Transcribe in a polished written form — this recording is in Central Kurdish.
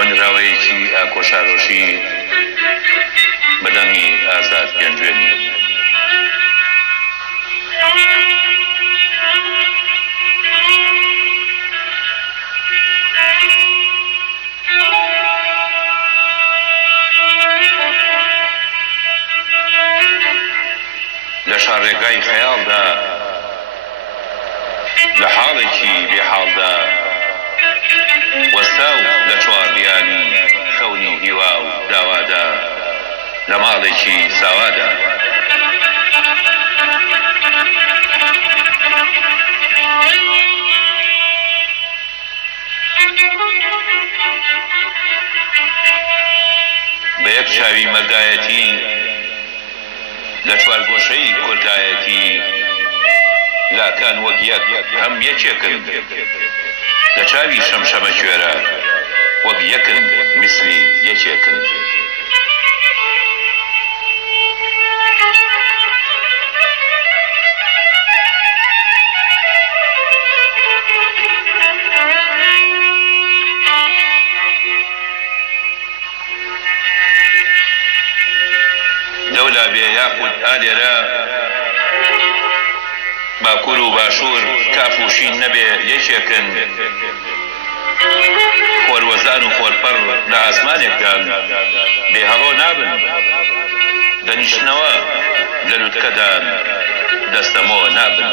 هۆنراوەیەکی ئاکۆشاڕۆشی بەدەنگی ئازاد پێنجوێنی لە شارڕێگای خەیاڵدا لە حاڵێکی بێحاڵدا وەستا و لە چواردیانی خەونی هیوا و داوادا لە ماڵێکی ساوادا بە یەک چاوی مەردایەتی لە چوارگۆشەی کوردایەتی لاکان وەک یەک هەم یەکێکن لە چاوی شەمشەمە کوێرە وەک یەکن میسلی یەکێکن دەولا بێ یاخود ئالێرە باکوور و باشوور کاف و شین نەبێ یەکێکن خۆروەزان و خۆرپەڕ لە ئاسمانێکدان بێهەڵۆ نابن دەنیشتنەوە لە لووتکەدان دەستەمۆ نابن